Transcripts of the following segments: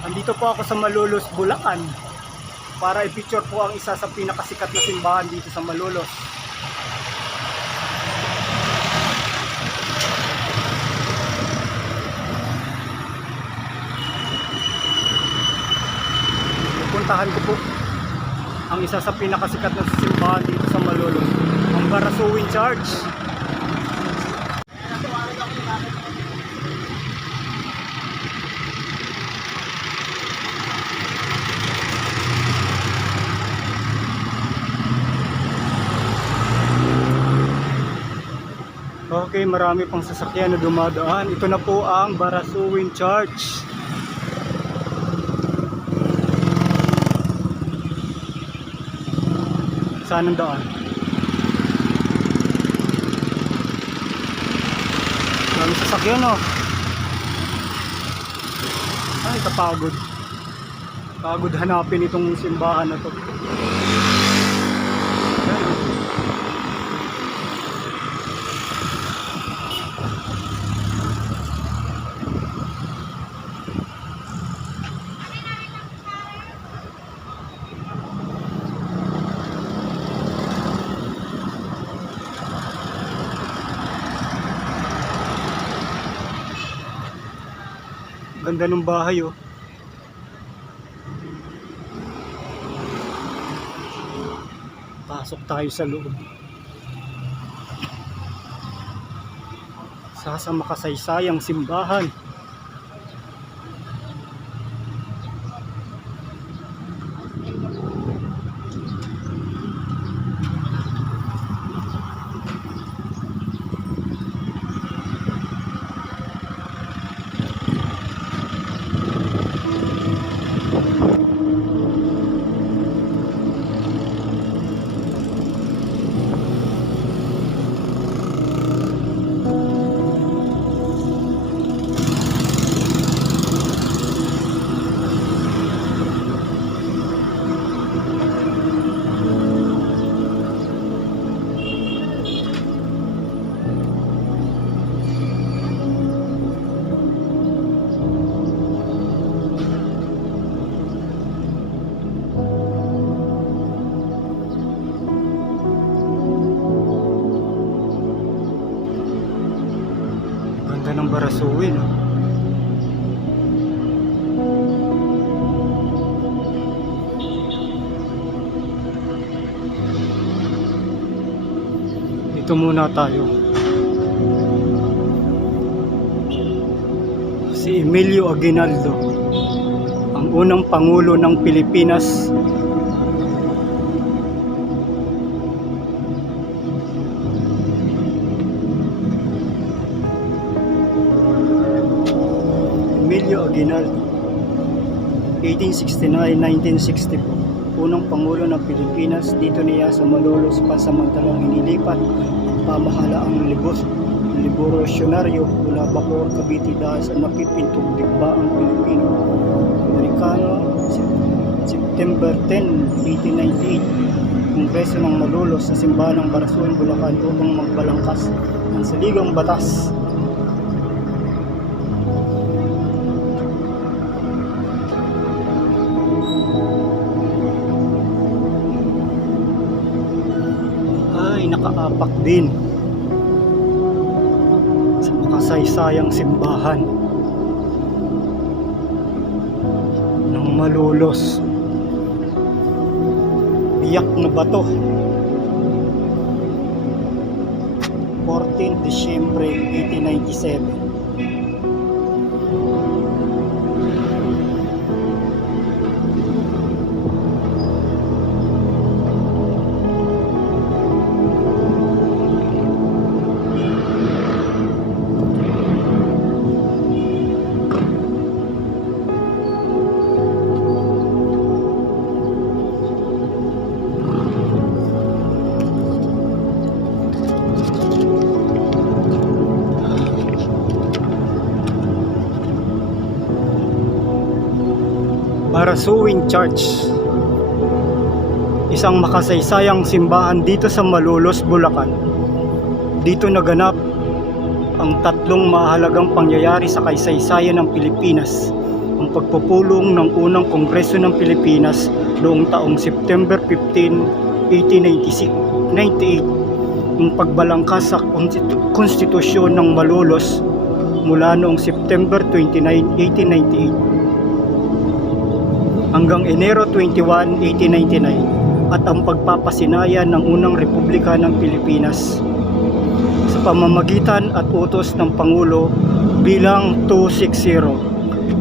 Andito po ako sa Malolos, Bulacan para i-picture po ang isa sa pinakasikat na simbahan dito sa Malolos. Pupuntahan ko po ang isa sa pinakasikat na simbahan dito sa Malolos, ang Barasuin Church. Okay, marami pang sasakyan na dumadaan. Ito na po ang Barasuin Church. Saan ang daan? Marami sasakyan, oh. Ay, kapagod. Pagod hanapin itong simbahan na to. Ganda ng bahay, oh. Pasok tayo sa loob. Sa makasaysayang simbahan. Ganda ng Barasuin, oh. Dito muna tayo. Si Emilio Aguinaldo, ang unang pangulo ng Pilipinas. Emilio Aguinaldo, 1869-1960 po. Unang pangulo ng Pilipinas. Dito niya sa Malolos pansamantalang inilipat ang pamahalaang liberasyonaryo mula Bacoor, Cavite dahil sa napipintog digbaang Pilipino Amerikano. September 10, 1898, Kongreso ng Malolos sa simbahan ng Barasuin, Bulacan upang magbalangkas ng saligang batas. Nakaapak din sa makasaysayang simbahan ng Malolos. Biyak na bato. 14 Disyembre 1897. Barasuin Church, isang makasaysayang simbahan dito sa Malolos, Bulacan. Dito naganap ang tatlong mahalagang pangyayari sa kaysaysayan ng Pilipinas. ang pagpupulong ng unang Kongreso ng Pilipinas noong taong September 15, 1898, ang pagbalangkas sa konstitusyon ng Malolos mula noong September 29, 1898 hanggang Enero 21, 1899 at ang pagpapasinaya ng unang Republika ng Pilipinas sa pamamagitan at utos ng Pangulo bilang 260.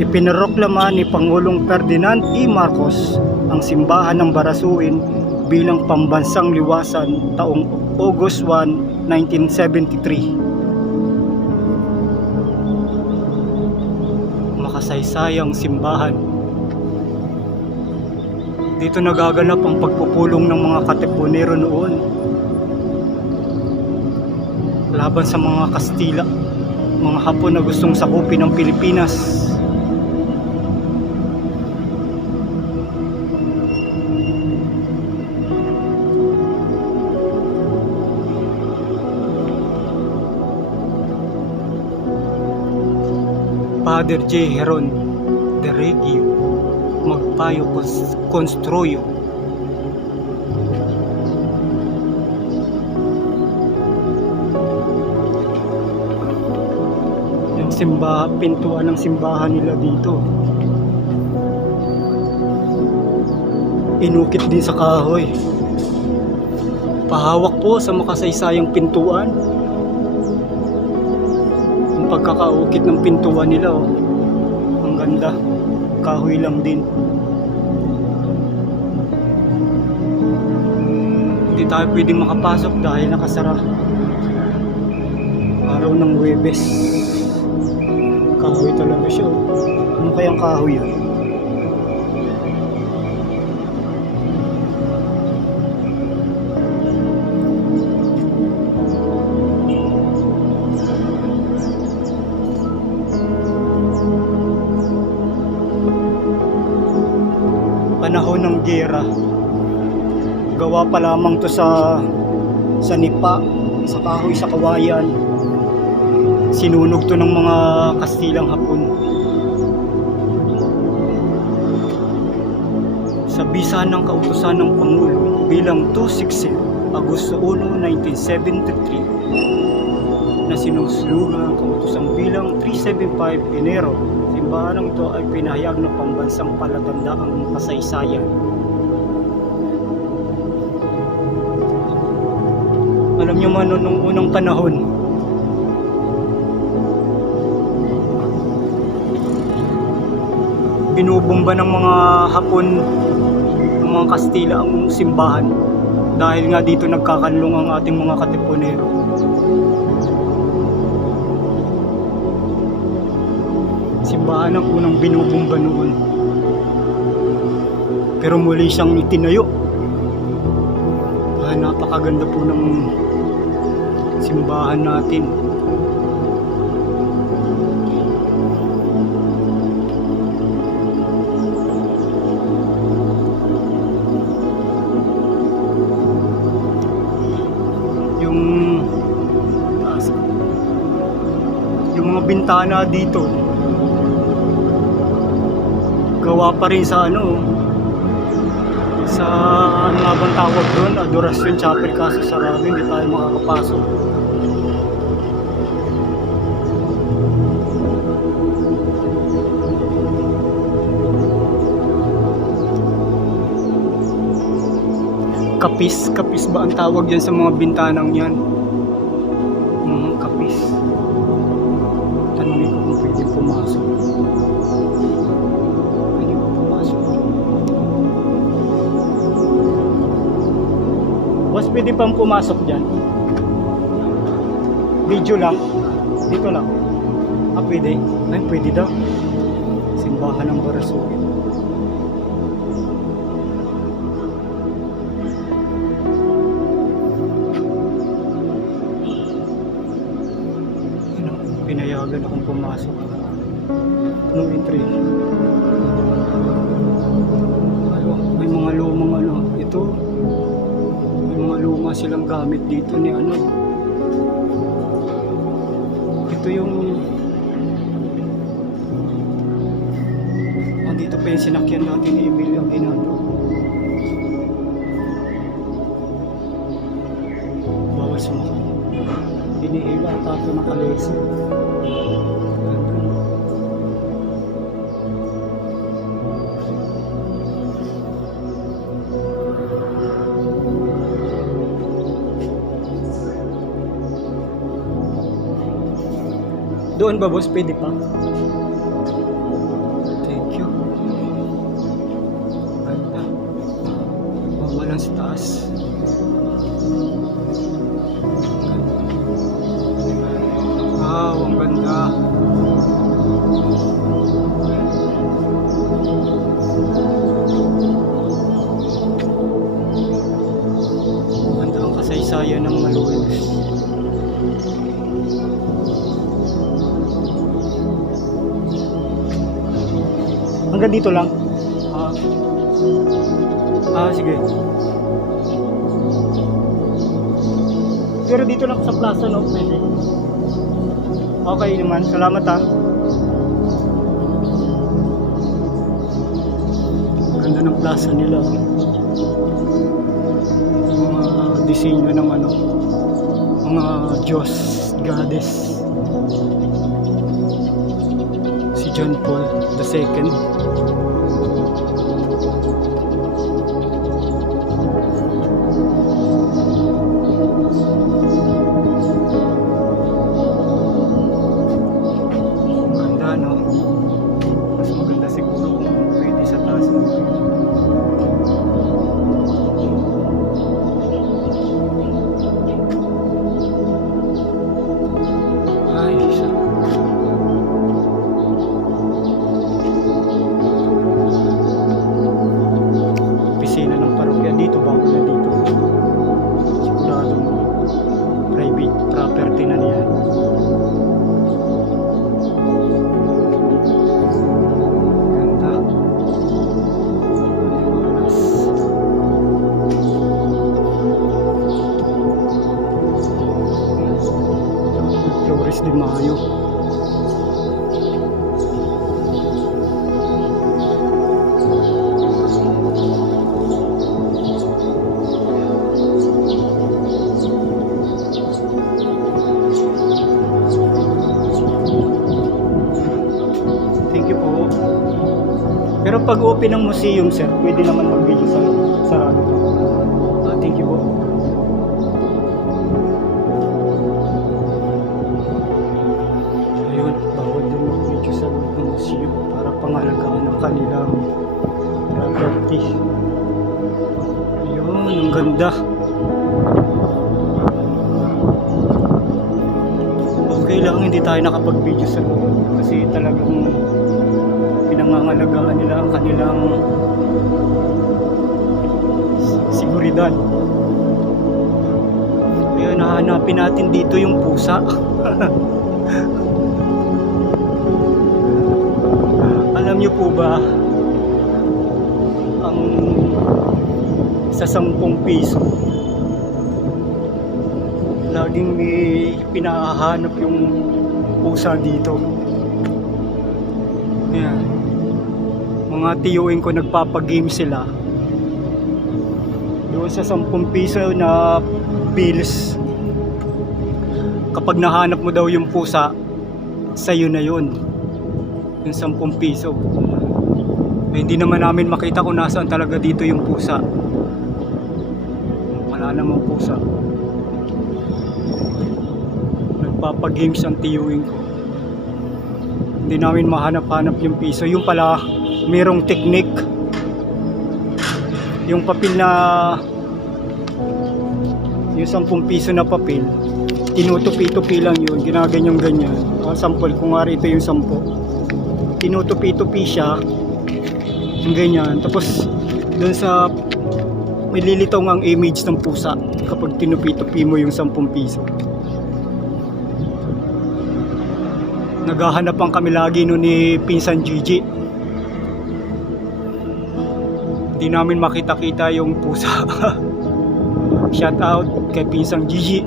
Ipinaroklama ni Pangulong Ferdinand E. Marcos ang simbahan ng Barasuin bilang pambansang liwasan taong August 1, 1973. Makasaysayang simbahan. Dito nagaganap ang pagpupulong ng mga Katipunero noon laban sa mga Kastila, mga Hapon na gustong sakupin ng Pilipinas. Father J. Heron de Regio Magpayo Construyo. Yung pintuan ng simbahan nila dito inukit din sa kahoy. Pahawak po sa makasaysayang pintuan. Ang pagkakaukit ng pintuan nila, oh, ang ganda. Kahoy lang din. Hindi tayo pwedeng makapasok dahil nakasara. Araw ng Huwebes. Kahoy talaga siya. Ano kayang kahoy yun? Panahon ng giyera. Gawa pa lamang to sa nipa, sa kahoy, sa kawayan. Sinunog to ng mga Kastilang Hapon. Sa bisa ng kautusan ng Pangulo bilang 260 Agosto 1, 1973 na sinusluhan ng kautusan bilang 375 Enero. Simbahan ito ay pinahayag ng pambansang palatandaang kasaysayan. Alam nyo man nung unang panahon, binubomba ng mga Hapon, ng mga Kastila ang simbahan dahil nga dito nagkakanlong ang ating mga Katipunero. Simbahan ang unang binubomba noon, pero muli siyang itinayo. Napakaganda po ng simbahan natin. Yung mga bintana dito gawa pa rin sa sa ano nga bang tawag doon, Adorasyon Chapel, kaso sarado, hindi tayo makakapasok. Kapis ba ang tawag yan sa mga bintanang yan? Kapis. Tanungin ko kung pwede pumasok. Pwede ko pumasok. Boss, pwede pang pumasok dyan? Video lang? Dito lang? Pwede? Ay, pwede daw. Simbahan ng Barasuin. Pinayagan akong pumasok. No entry. May mga lumang ito. May mga luma silang gamit dito ni Ito yung Dito pa yung sinakyan natin ni Emilio Aguinaldo. Bawal sumakay. Hinihila ang tato ng kalesa. Doon ba boss? Pwede pa? Thank you. Ganda. Walang sa taas. Wow, ang ganda. Ganda ang kasaysayan ng Malolos. Hanggang dito lang. Sige. Pero dito lang sa plaza, no? Pwede. Okay naman. Salamat ha. Ganda ng plaza nila. Mga disenyo ng ano, mga Diyos, Goddess. Si John Paul II. Flores de Mayo. Thank you po. Pero pag open ng museum, sir, pwede naman mag-video sa sarado. Thank you po. Para pangalagaan ng kanilang property. Ayun, ang ganda. Okay lang hindi tayo nakapag-video sa loob kasi talagang pinangangalagaan nila ang kanilang seguridad. Ayun, nahanapin natin dito yung pusa. Alam niyo po ba, ang sa 10 piso, laging may pinahahanap yung pusa dito. Yan. Mga tiyuin ko nagpapagame sila. Doon sa 10 piso na bills, kapag nahanap mo daw yung pusa, sa'yo na yun. Yung 10 piso. Eh, hindi naman namin makita kung nasaan talaga dito yung pusa. Wala namang pusa. Nagpapagames ang tiyuin ko. Hindi namin mahanap-hanap yung piso. Yung pala, merong technique. Yung papel na yung 10 piso na papel, tinutupi-tupi lang yun. Ginaganyan-ganyan. Sample, kung nga rito yung 10. Tinutupi-tupi siya yung ganyan, tapos dun sa may lilitaw ang image ng pusa kapag tinupi-tupi mo yung 10 piso. Naghahanapan kami lagi nun ni Pinsan Gigi. Hindi namin makita-kita yung pusa. Shout out kay Pinsan Gigi.